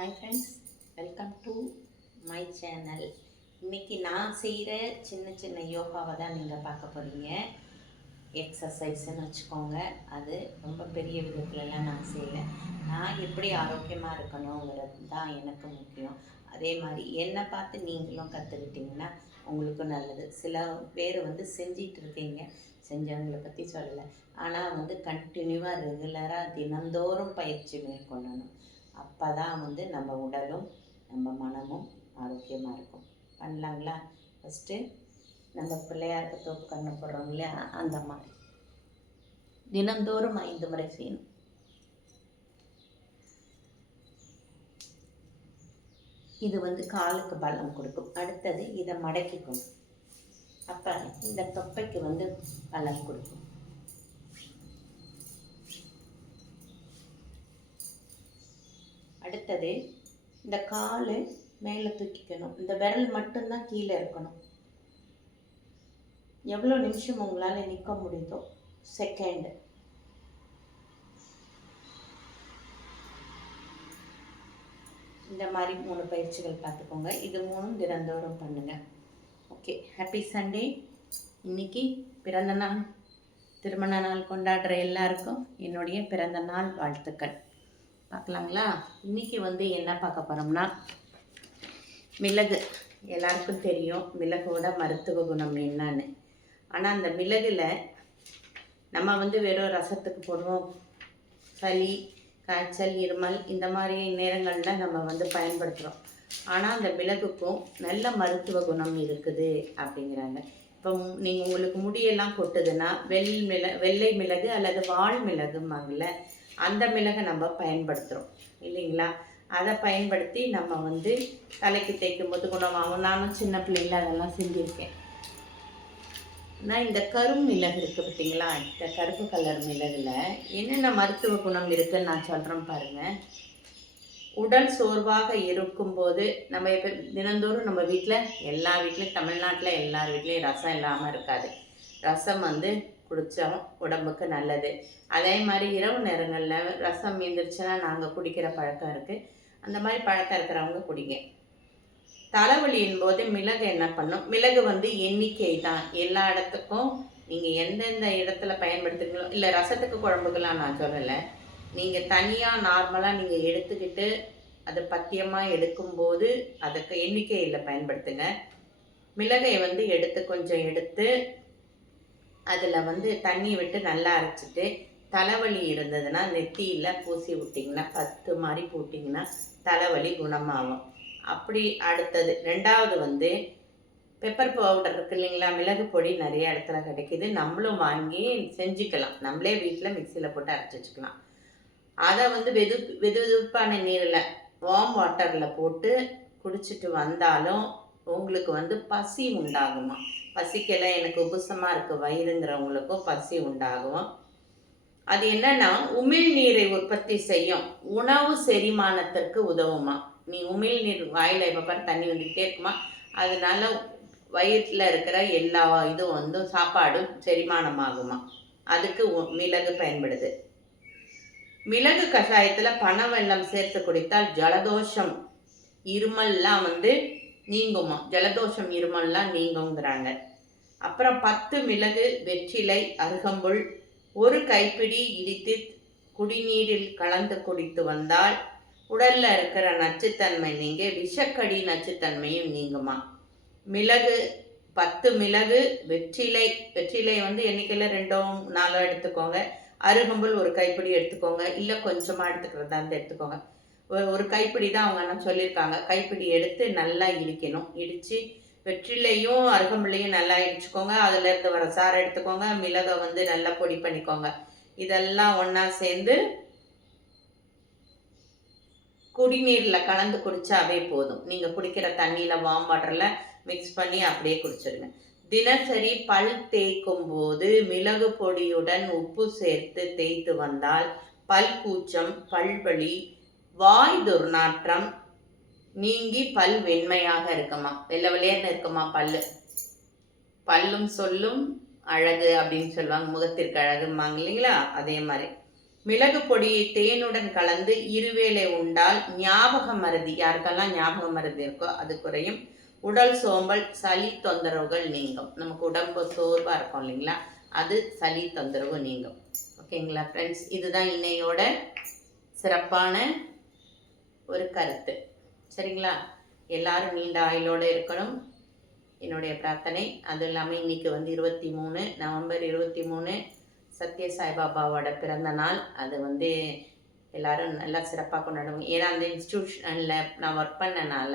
Hi friends welcome to my channel இன்னைக்கு நான் செய்கிற சின்ன சின்ன யோகாவை தான் நீங்கள் பார்க்க போகிறீங்க எக்ஸசைஸ்ன்னு வச்சுக்கோங்க. அது ரொம்ப பெரிய விதத்துலலாம் நான் செய்யலை. நான் எப்படி ஆரோக்கியமாக இருக்கணுங்கிறது தான் எனக்கு முக்கியம். அதே மாதிரி என்னை பார்த்து நீங்களும் கற்றுக்கிட்டிங்கன்னா உங்களுக்கும் நல்லது. சில பேர் வந்து செஞ்சிகிட்டு இருக்கீங்க. செஞ்சவங்களை பற்றி சொல்லலை. ஆனால் வந்து கண்டினியூவாக ரெகுலராக தினந்தோறும் பயிற்சி மேற்கொள்ளணும். அப்போ தான் வந்து நம்ம உடலும் நம்ம மனமும் ஆரோக்கியமாக இருக்கும். பண்ணலாங்களா? ஃபஸ்ட்டு நம்ம பிள்ளையாருக்கு தோப்பு கண்ணு போடுறோம் இல்லையா? அந்த மாதிரி. தினந்தோறும் ஐந்து முறை செய்யணும். இது வந்து காலுக்கு பலம் கொடுக்கும். அடுத்தது இதை மடக்கிக்கணும். அப்போ இந்த தொப்பைக்கு வந்து பலம் கொடுக்கும். அடுத்தது இந்த கால் மேலே தூக்கிக்கணும். இந்த விரல் மட்டும்தான் கீழே இருக்கணும். எவ்வளோ நிமிஷம் உங்களால் நிற்க முடியுதோ செகண்டு இந்த மாதிரி மூணு பயிற்சிகள் பார்த்துக்கோங்க. இது மூணும் தினந்தோறும் பண்ணுங்க. ஓகே ஹாப்பி சண்டே இன்னைக்கு பிறந்த நாள். திருமண நாள் கொண்டாடுற எல்லாருக்கும் என்னுடைய பிறந்த நாள் வாழ்த்துக்கள். பார்க்கலாங்களா? இன்றைக்கி வந்து என்ன பார்க்க போகிறோம்னா மிளகு. எல்லாருக்கும் தெரியும் மிளகோட மருத்துவ குணம் என்னன்னு. ஆனால் அந்த மிளகில் நம்ம வந்து வெறும் ரசத்துக்கு போடுவோம். சளி காய்ச்சல் இருமல் இந்த மாதிரி நேரங்களில் நம்ம வந்து பயன்படுத்துகிறோம் ஆனால் அந்த மிளகுக்கும் நல்ல மருத்துவ குணம் இருக்குது அப்படிங்கிறாங்க. இப்போ நீங்கள் உங்களுக்கு முடியெல்லாம் கொட்டுதுன்னா வெள் மிள வெள்ளை மிளகு அல்லது வால் மிளகுமாங்கல்ல அந்த மிளகை நம்ம பயன்படுத்துகிறோம் இல்லைங்களா? அதை பயன்படுத்தி நம்ம வந்து தலைக்கு தேய்க்கும் போது குணமாகும். நானும் சின்ன பிள்ளைங்கள அதெல்லாம் செஞ்சுருக்கேன். நான் இந்த கரும் மிளகு இருக்குது பார்த்தீங்களா இந்த கருப்பு கலர் மிளகில் என்னென்ன மருத்துவ குணம் இருக்குதுன்னு நான் சொல்கிறேன் பாருங்கள் உடல் சோர்வாக இருக்கும்போது நம்ம இப்போ தினந்தோறும் நம்ம வீட்டில் எல்லா வீட்லேயும் தமிழ்நாட்டில் எல்லார் வீட்லேயும் ரசம் இல்லாமல் இருக்காது. ரசம் வந்து குடித்தோம் உடம்புக்கு நல்லது. அதே மாதிரி இரவு நேரங்களில் ரசம் மீந்துருச்சுன்னா நாங்கள் குடிக்கிற பழக்கம் இருக்குது அந்த மாதிரி பழக்கம் இருக்கிறவங்க குடிங்க. தலைவலியின் போது மிளகு என்ன பண்ணும்? மிளகு வந்து எண்ணிக்கை தான். எல்லா இடத்துக்கும் நீங்கள் எந்தெந்த இடத்துல பயன்படுத்துகிறீங்களோ இல்லை ரசத்துக்கு குழம்புக்கெல்லாம் நான் சொல்லலை. நீங்கள் தனியாக நார்மலாக நீங்கள் எடுத்துக்கிட்டு அதை பத்தியமாக எடுக்கும்போது அதுக்கு எண்ணிக்கையில் பயன்படுத்துங்க. மிளகை வந்து எடுத்து கொஞ்சம் எடுத்து அதில் வந்து தண்ணி விட்டு நல்லா அரைச்சிட்டு தலைவலி இருந்ததுன்னா நெத்தியில் பூசி விட்டிங்கன்னா பத்து மாதிரி போட்டிங்கன்னா தலைவலி குணமாகும். அப்படி அடுத்தது ரெண்டாவது வந்து பெப்பர் பவுடர் இருக்கு இல்லைங்களா? மிளகு பொடி நிறைய இடத்துல கிடைக்கிது. நம்மளும் வாங்கி செஞ்சுக்கலாம். நம்மளே வீட்டில் மிக்சியில் போட்டு அரைச்சி வச்சுக்கலாம். அதை வந்து வெது வெது வெதுப்பான நீரில் வார்ம் வாட்டரில் போட்டு குடிச்சிட்டு வந்தாலும் உங்களுக்கு வந்து பசி உண்டாகுமா? பசிக்கெல்லாம் எனக்கு உபசமாக இருக்குது வயிறுங்கிறவங்களுக்கும் பசி உண்டாகும். அது என்னன்னா உமிழ்நீரை உற்பத்தி செய்யும் உணவு செரிமானத்திற்கு உதவுமா? நீ உமிழ்நீர் வாயில் எப்போ பாரு தண்ணி வந்துக்கிட்டே இருக்குமா? அதனால வயிற்றில் இருக்கிற எல்லா இதுவும் வந்து சாப்பாடும் செரிமானமாகுமா? அதுக்கு உ- மிளகு பயன்படுது. மிளகு கஷாயத்தில் பனை சேர்த்து குடித்தால் ஜலதோஷம் இருமல்லாம் வந்து நீங்குமா? ஜலதோஷம் இருமல்லாம் நீங்குங்கிறாங்க. அப்புறம் பத்து மிளகு வெற்றிலை அருகம்புல். ஒரு கைப்பிடி இடித்து குடிநீரில் கலந்து குடித்து வந்தால் உடல்ல இருக்கிற நச்சுத்தன்மை நீங்க விஷக்கடி நச்சுத்தன்மையும் நீங்குமா? மிளகு பத்து மிளகு வெற்றிலை வெற்றிலை வந்து எண்ணிக்கையில் ரெண்டோ நாலோ எடுத்துக்கோங்க. அருகம்புல் ஒரு கைப்பிடி எடுத்துக்கோங்க. இல்லை கொஞ்சமாக எடுத்துக்கிறதா இருந்தால் எடுத்துக்கோங்க. ஒரு கைப்பிடி தான் அவங்க அண்ணன் சொல்லியிருக்காங்க. கைப்பிடி எடுத்து நல்லா இடிக்கணும். இடித்து வெற்றிலையும் அருகம்புள்ளையும் நல்லா இடிச்சுக்கோங்க. அதில் இருந்து வர சாரை எடுத்துக்கோங்க. மிளகை வந்து நல்லா பொடி பண்ணிக்கோங்க. இதெல்லாம் ஒன்றா சேர்ந்து குடிநீரில் கலந்து குடித்தாவே போதும். நீங்கள் குடிக்கிற தண்ணியில் வார்ம் வாட்டரில் மிக்ஸ் பண்ணி அப்படியே குடிச்சிருங்க தினசரி பல் தேய்க்கும் போது மிளகு பொடியுடன் உப்பு சேர்த்து தேய்த்து வந்தால் பல் கூச்சம் பல்வலி வாய் துர்நாற்றம் நீங்கி பல் வெண்மையாக இருக்குமா? வெள்ளை வெள்ளையர்னு இருக்குமா பல்லு? பல்லும் சொல்லும் அழகு அப்படின்னு சொல்லுவாங்க. முகத்திற்கு அழகுமாங்க இல்லைங்களா? அதே மாதிரி. மிளகு பொடியை தேனுடன் கலந்து இருவேளை உண்டால் ஞாபக மருதி. யாருக்கெல்லாம் ஞாபக மருதி இருக்கோ அது குறையும். உடல் சோம்பல் சளி தொந்தரவுகள் நீங்கும். நமக்கு உடம்பு சோர்வாக இருக்கும் இல்லைங்களா? அது சளி தொந்தரவு நீங்கும். ஓகேங்களா ஃப்ரெண்ட்ஸ் இதுதான் இன்னையோட சிறப்பான ஒரு கருத்து. சரிங்களா? எல்லாரும் நீண்ட ஆயுளோடு இருக்கணும். என்னுடைய பிரார்த்தனை. அது இல்லாமல் இன்னைக்கு வந்து இருபத்தி மூணு நவம்பர் இருபத்தி மூணு சத்ய சாய்பாபாவோட பிறந்த நாள். அது வந்து எல்லாரும் நல்லா சிறப்பாக கொண்டாடுவாங்க ஏன்னா அந்த இன்ஸ்டியூஷனில் நான் ஒர்க் பண்ணனால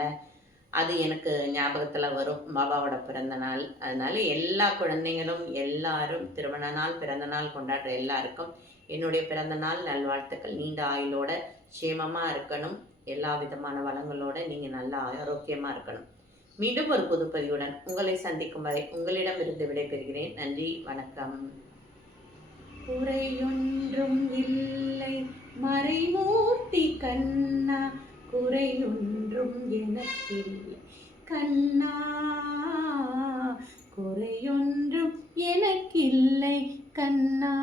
அது எனக்கு ஞாபகத்தில் வரும். பாபாவோட பிறந்த நாள். அதனால எல்லா குழந்தைங்களும் எல்லாரும் திருமண நாள் பிறந்த நாள் கொண்டாடுற எல்லாருக்கும் என்னுடைய பிறந்த நாள் நல்வாழ்த்துக்கள். நீண்ட ஆயுளோட க்ஷேமமாக இருக்கணும். எல்லா விதமான வளங்களோட நீங்கள் நல்லா ஆரோக்கியமாக இருக்கணும். மீண்டும் ஒரு புதுப்பதிவுடன் உங்களை சந்திக்கும் வரை உங்களிடமிருந்து விடைபெறுகிறேன். நன்றி வணக்கம். குறையொன்றும் இல்லை மறைமூர்த்தி கண்ணா குறையொன்றும் எனக்கில்லை. கண்ணா குறையொன்றும் எனக்கில்லை கண்ணா.